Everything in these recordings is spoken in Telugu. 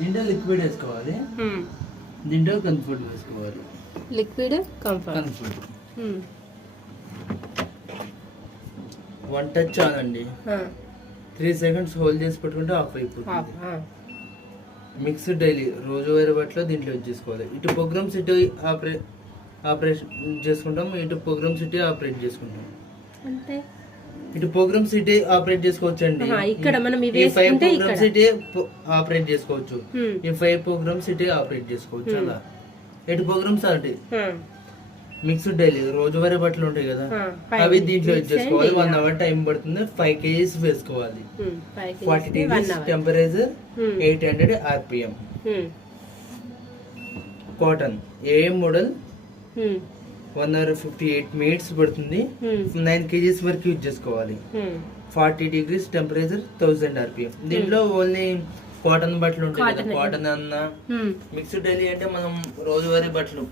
దీంట్లో లిక్విడ్ వేసుకోవాలి, దీంట్లో కంఫర్ట్ వేసుకోవాలి. Liquid comfort. 1 టచ్ చాలండి. 3 సెకండ్స్ హోల్డ్ చేసి పెట్టుకుంటే ఆఫ్ అయిపోతుంది. మిక్స్ డైలీ రోజువారీ బట్టలో దీంట్లో యూజ్ చేసుకోవాలి. ఇటు ప్రోగ్రామ్స్ ఇటు ఆపరేషన్ చేసుకుంటాం, ఇటు ప్రోగ్రామ్స్ ఇటు ఆపరేట్ చేసుకుంటాం. అంటే ఇటు ప్రోగ్రామ్స్ ఇటు ఆపరేట్ చేసుకోవచ్చు అండి. ఇక్కడ మనం ఇవి 5 ప్రోగ్రామ్స్ ఇటు ఆపరేట్ చేసుకోవచ్చు, ఈ 5 ప్రోగ్రామ్స్ ఇటు ఆపరేట్ చేసుకోవచ్చు. అలా ఎటు ప్రోగ్రామ్స్ అటు మిక్స్డ్ డైలీ రోజువారీ బట్టలు ఉంటాయి కదా, అవి దీంట్లో యూజ్ చేసుకోవాలి. 1 అవర్ టైం పడుతుంది. 5 kgs వేసుకోవాలి. 40 degrees టెంపరేచర్, 800 RPM. కాటన్ ఏ మోడల్ 1 hour 58 minutes పడుతుంది. 9 kgs వరకు యూజ్ చేసుకోవాలి. 40 degrees టెంపరేచర్, 1000 RPM. దీంట్లో ఓన్లీ కాటన్ బట్టలు ఉంటాయి కదా, కాటన్ అన్న మిక్స్డ్ డైలీ అంటే మనం రోజువారీ బట్టలు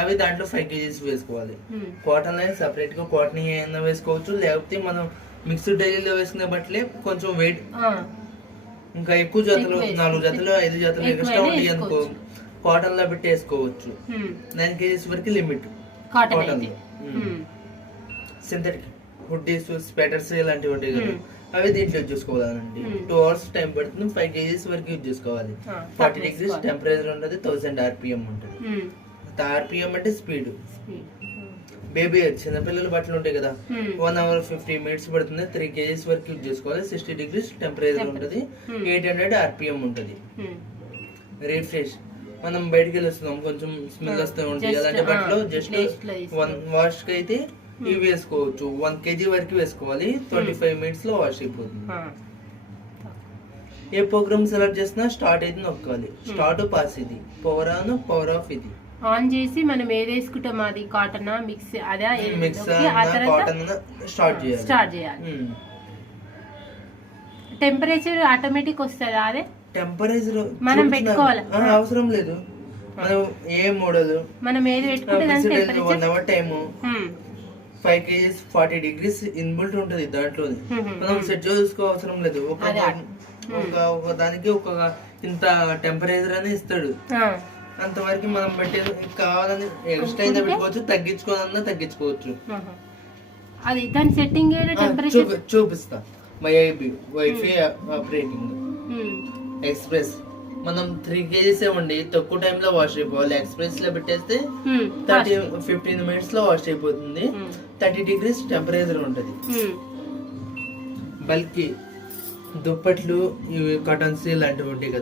అవి దాంట్లో 5 kgs వేసుకోవాలి. కాటన్ అనేది సపరేట్ గా కాటన్ ఏమైనా వేసుకోవచ్చు, లేకపోతే మనం మిక్స్డ్ డైలీలో వేసుకునే బట్టలే కొంచెం వెయిట్ ఇంకా ఎక్కువ జతలు 4 జతలు 5 జతలు ఎక్స్ట్రా ఉంటాయి అనుకో, కాటన్ లో పెట్టి వేసుకోవచ్చు. 9 kgs వరకు limit cotton. Synthetic hoodies, sweaters ఇలాంటివి ఉంటాయి కదా, అవి దీంట్లో యూజ్ చేసుకోవాలండి. 2 hours టైం పడుతుంది. 5 kgs వరకు యూజ్ చేసుకోవాలి. 40 degrees టెంపరేచర్ ఉంటుంది. 1000 RPM ఉంటుంది. RPM అంటే స్పీడ్. బేబీ చిన్నపిల్లల బట్టలు ఉంటాయి కదా, 1 hour 50 minutes పడుతుంది. 3 kgs వరకు యూజ్ చేసుకోవాలి. 60 degrees టెంపరేచర్ ఉంటుంది. 800 RPM ఉంటుంది. రిఫ్రెష్ మనం బయటకి వెళ్ళొస్తున్నాం, కొంచెం స్మెల్ వస్తూ ఉంటాయి అలాంటి బట్టలు జస్ట్ 1 wash కి అయితే ఇవి వేసుకోవచ్చు. 1 kg వరకు వేసుకోవాలి. 25 minutes లో వాష్ అయిపోతుంది. ఏ ప్రోగ్రామ్ సెలెక్ట్ చేసినా స్టార్ట్ అయితే నొక్కాలి. స్టార్ట్ పాస్ ఇది, పవర్ ఆన్ పవర్ ఆఫ్ ఇది ఆన్ చేసి మనం ఏది వేసుకుంటాం అది కాటన్ మిక్స్ అదే మిక్స్ కాటన్ స్టార్ట్ చేయాలి. టెంపరేచర్ ఆటోమేటిక్ వస్తుంది. అదే టెంపరేచర్ మనం పెట్టుకోవాలి అవసరం లేదు. మనం ఏ మోడల్ మనం ఏది పెట్టుకుంటే 1 hour time 5 kgs 40 degrees inbuilt ఉంటుంది దాంట్లో. మనం సెట్ చేసుకో అవసరం లేదు. ఒక దానికి ఒక ఇంత టెంపరేచర్ అని ఇస్తాడు, అంతవరకు మనం పెట్టి కావాలని ఎక్స్ట్రా అయినా పెట్టుకోవచ్చు, తగ్గించుకోవాలన్నా తగ్గించుకోవచ్చు. అది దాని సెట్టింగ్ చూపిస్తా. వైఫై ఆపరేటింగ్ ఎక్స్ప్రెస్ మనం 3 kgs ఇవ్వండి, తక్కువ టైంలో వాష్ అయిపోవాలి. ఎక్స్ప్రెస్ లో పెట్టేస్తే 15 minutes లో వాష్ అయిపోతుంది. 30 degrees టెంపరేచర్ ఉంటుంది. బల్కి దుప్పట్లు, ఇవి కాటన్స్ ఇలాంటివి ఉంటాయి కదా.